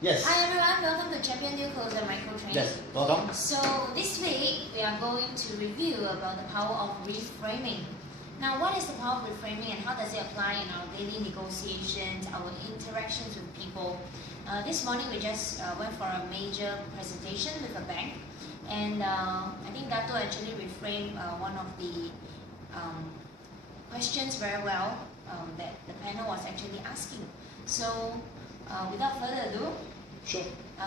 Yes. Hi everyone, welcome to Champion New Closer Micro Training. Yes, welcome. So this week we are going to review about the power of reframing. Now, what is the power of reframing and how does it apply in our daily negotiations, our interactions with people? This morning we just went for a major presentation with a bank, and I think Dato actually reframed one of the questions very well that the panel was actually asking. So without further ado, Sure.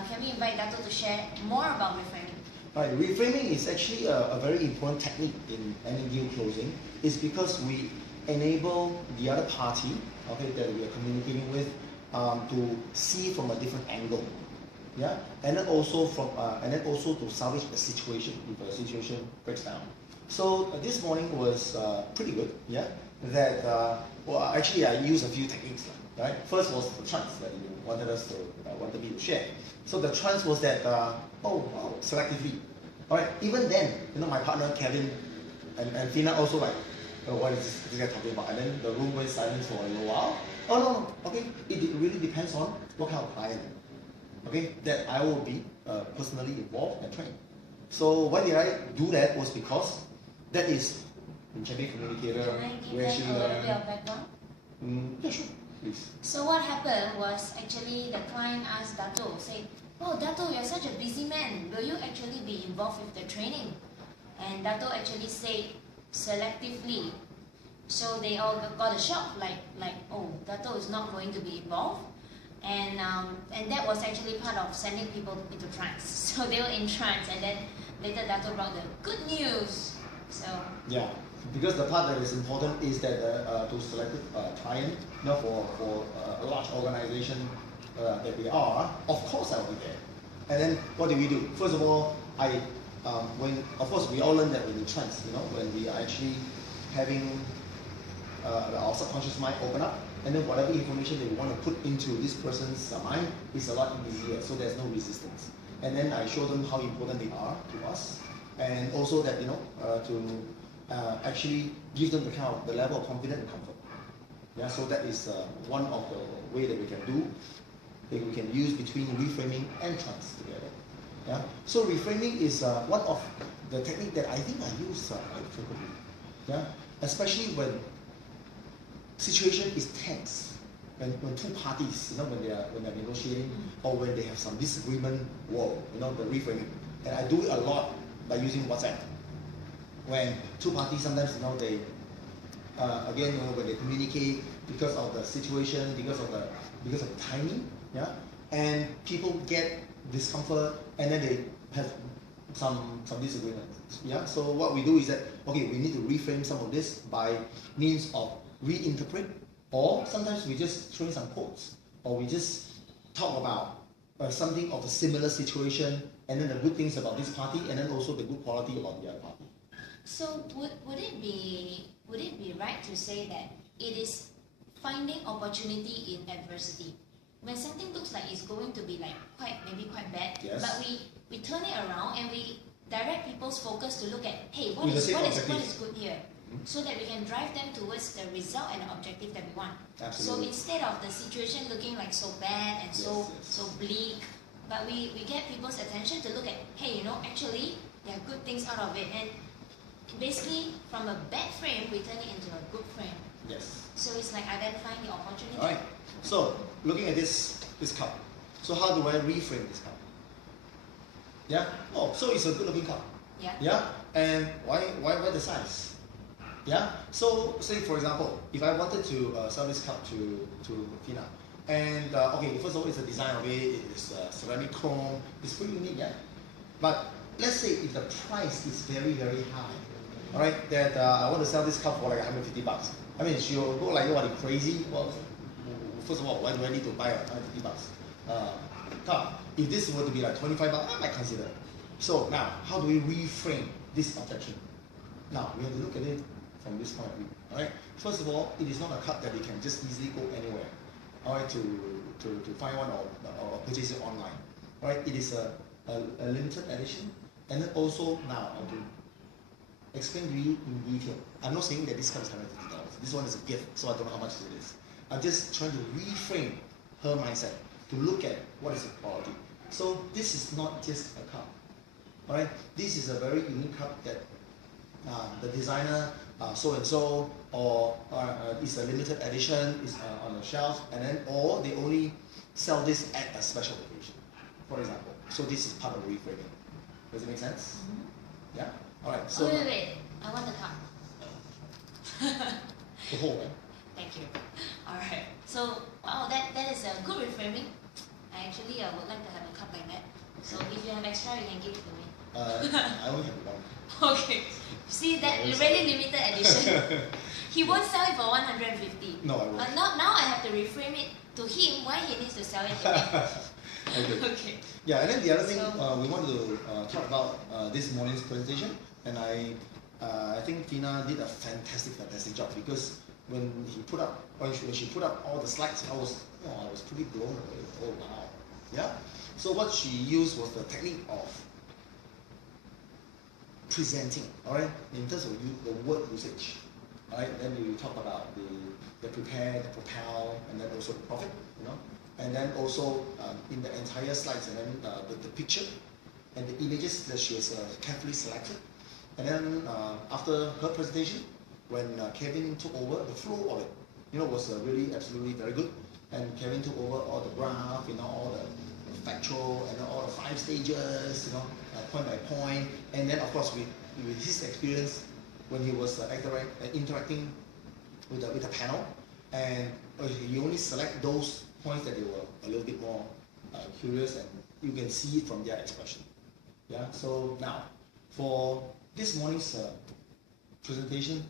can we invite Dato to share more about reframing? Right, reframing is actually a very important technique in any deal closing. It's because we enable the other party, okay, that we are communicating with, to see from a different angle, yeah, and then also to salvage the situation if a situation breaks down. So this morning was pretty good, yeah. That well, actually I used a few techniques, right? First was the trance that you wanted me to share. So the trance was that selectively. All right. Even then, my partner Kevin and Fina also like, what is this guy talking about? And then the room went silent for a little while. Oh no, okay. It really depends on what kind of client, okay, that I will be personally involved and trained. So why did I do that was because that is in Champion Communicator. Can I give them a little bit of background? Yeah, sure, please. So what happened was actually the client asked Dato, say, "Oh Dato, you're such a busy man. Will you actually be involved with the training?" And Dato actually said selectively. So they all got a shock, like oh, Dato is not going to be involved. And that was actually part of sending people into trance. So they were in trance, and then later Dato brought the good news. So yeah, because the part that is important is that to select a client, for a large organization that we are, of course I'll be there. And then what do we do? First of all, of course we all learn that when in trance, when we are actually having our subconscious mind open up, and then whatever information that we want to put into this person's mind is a lot easier, so there's no resistance. And then I show them how important they are to us, and also that to actually give them the level of confidence and comfort. Yeah, so that is one of the way that we can do, that we can use between reframing and trance together. Yeah, so reframing is one of the technique that I think I use quite frequently. Yeah, especially when situation is tense, when two parties, when they're negotiating, or when they have some disagreement. Whoa, the reframing, and I do it a lot by using WhatsApp. When two parties sometimes they again when they communicate because of the situation, because of the timing, yeah, and people get discomfort and then they have some disagreement, yeah. So what we do is that we need to reframe some of this by means of reinterpret, or sometimes we just throw in some quotes, or we just talk about something of a similar situation, and then the good things about this party, and then also the good quality about the other party. So would it be right to say that it is finding opportunity in adversity? When something looks like it's going to be like maybe quite bad, yes, but we turn it around and we direct people's focus to look at, hey, what is good here, so that we can drive them towards the result and the objective that we want. Absolutely. So instead of the situation looking like so bad and so bleak, but we get people's attention to look at, hey, actually there are good things out of it, and basically from a bad frame we turn it into a good frame. Yes. So it's like identifying the opportunity. All right. So looking at this cup, so how do I reframe this cup? Yeah. Oh, so it's a good looking cup. Yeah. Yeah. And why the size? Yeah. So say for example, if I wanted to sell this cup to Fina, and first of all, it's a design of it. It's ceramic chrome. It's pretty unique, yeah. But let's say if the price is very very high, all right, that I want to sell this cup for like $150. I mean, she'll go like, what, crazy? Well, first of all, why do I need to buy a $150 cup? If this were to be like $25, I might consider. So now, how do we reframe this objection? Now, we have to look at it from this point of view. All right. First of all, it is not a cup that you can just easily go anywhere. All right, to find one or purchase it online. All right. It is a limited edition, and then also now I do explain to you in detail. I'm not saying that this cup is $150. This one is a gift, so I don't know how much it is. I'm just trying to reframe her mindset. to look at what is the quality. So this is not just a cup, all right? This is a very unique cup that the designer so and so, or it's a limited edition, is on the shelf, and then or they only sell this at a special occasion, for example. So this is part of reframing. Does it make sense? Mm-hmm. Yeah. All right. So wait. I want the cup. the whole, right? Thank you. All right. So wow, that is a good reframing. I would like to have a cup like that. So if you have extra, you can give it to me. I only have one. Okay. See that Yeah, really limited edition. He won't sell it for 150. No, I won't. Now I have to reframe it to him why he needs to sell it to me. Okay. Okay. Yeah, and then the other thing So- we want to talk about this morning's presentation, and I think Tina did a fantastic job, because when she put up all the slides, I was pretty blown away. Oh wow, yeah. So what she used was the technique of presenting, all right, in terms of the word usage, all right. Then you talk about the prepare, the propel, and then also the profit, and then also in the entire slides, and then the picture and the images that she has carefully selected, and then after her presentation, when Kevin took over, the flow of it, was really absolutely very good, and Kevin took over all the graph, all the factual, and all the 5 stages, point by point, and then of course with his experience when he was interacting with the panel, and he only select those points that they were a little bit more curious, and you can see it from their expression. Yeah. So now, for this morning's presentation,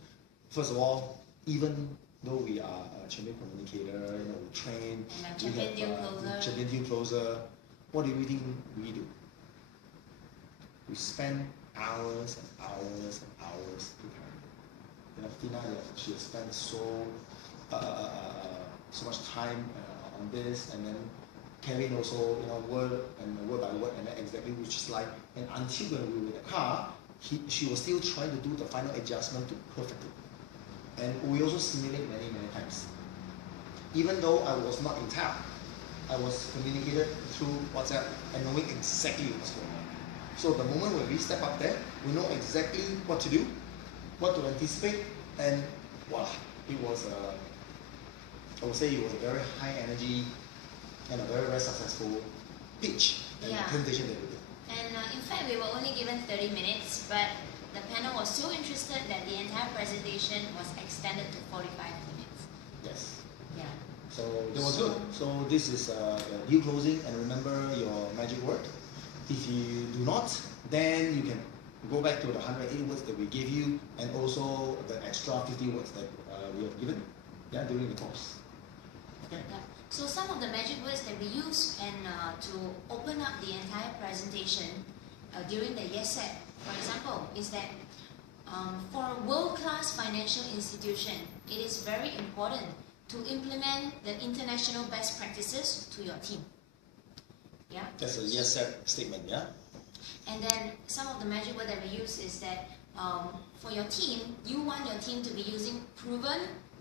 first of all, even though we are a champion communicator, we train, And a champion deal closer. champion deal closer, what do we think we do? We spend hours and hours and hours preparing. Tina, she has spent so much time on this, and then Kevin also, word by word, and then exactly which slide, and until when we were in the car, she was still trying to do the final adjustment to perfect it. And we also simulate many times. Even though I was not in town, I was communicated through WhatsApp and knowing exactly what's going on. So the moment when we step up there, we know exactly what to do, what to anticipate, and wow, it was I would say it was a very high energy and a very successful pitch and presentation that we did. And in fact, we were only given 30 minutes, but the panel was so interested that the entire presentation was extended to 45 minutes. Yes. Yeah. So that was good. So this is deal closing, and remember your magic word. If you do not, then you can go back to the 180 words that we gave you, and also the extra 50 words that we have given during the course. Okay. Yeah. So some of the magic words that we use and to open up the entire presentation during the yes set, for example, is that for a world-class financial institution, it is very important to implement the international best practices to your team. Yeah. That's a yes set statement, yeah? And then some of the magic word that we use is that for your team, you want your team to be using proven,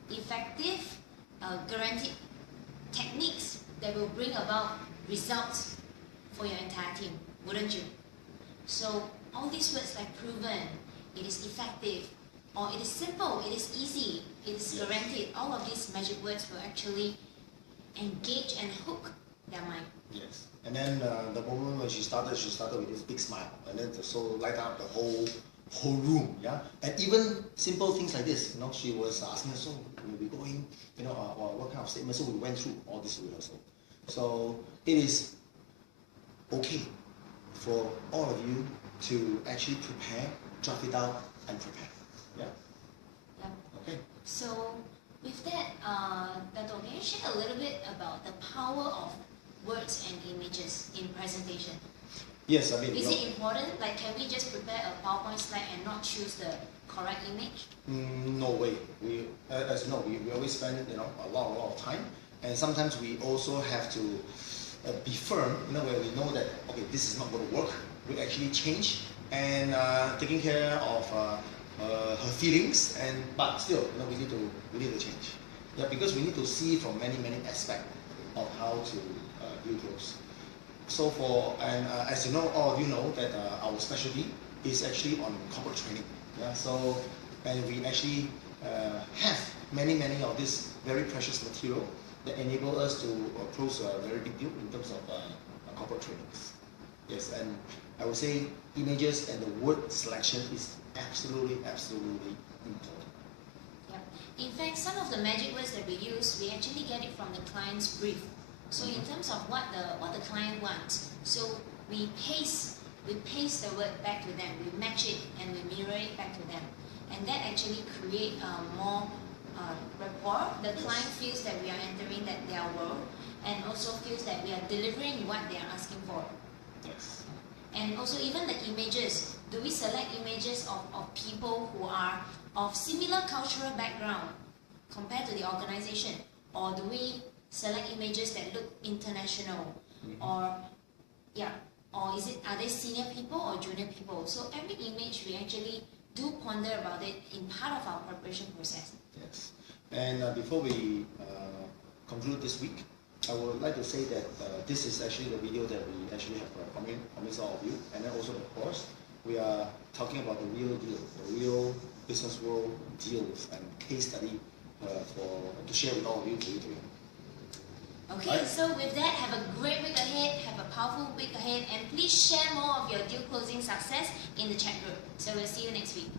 effective, guaranteed techniques that will bring about results for your entire team, wouldn't you? So all these words like proven, it is effective, or it is simple, it is easy, it is guaranteed, all of these magic words will actually engage and hook their mind. Yes. And then the moment when she started with this big smile, and then so light up the whole room, yeah. And even simple things like this, she was asking us, so we'll be going, or what kind of statement. So we went through all this rehearsal. So it is okay for all of you to actually prepare, draft it out, and prepare. Yeah. Yeah. Okay. So with that, Dato, can you share a little bit about the power of words and images in presentation? Yes, I mean. Is it important? Like, can we just prepare a PowerPoint slide and not choose the correct image? No way. We, as you know, we always spend a lot of time, and sometimes we also have to be firm, where we know that okay, this is not going to work. We actually change and taking care of her feelings, but still, we need to change. Yeah, because we need to see from many aspects of how to deal close. So as you know, all of you know that our specialty is actually on corporate training. Yeah. So and we actually have many of this very precious material that enable us to close a very big deal in terms of corporate trainings. Yes, and I would say images and the word selection is absolutely important. Yep. In fact, some of the magic words that we use, we actually get it from the client's brief. So in terms of what the client wants, so we paste the word back to them, we match it and we mirror it back to them, and that actually create more rapport. The client feels that we are entering their world, and also feels that we are delivering what they are asking for. Yes. And also even the images, do we select images of people who are of similar cultural background compared to the organization, or do we select images that look international, or are they senior people or junior people? So every image we actually do ponder about it in part of our preparation process. Yes. And before we conclude this week, I would like to say that this is actually the video that we actually have promised all of you, and then also the course. We are talking about the real deal, the real business world deals and case study to share with all of you today. Okay, right. So with that, have a great week ahead, have a powerful week ahead, and please share more of your deal closing success in the chat group. So we'll see you next week.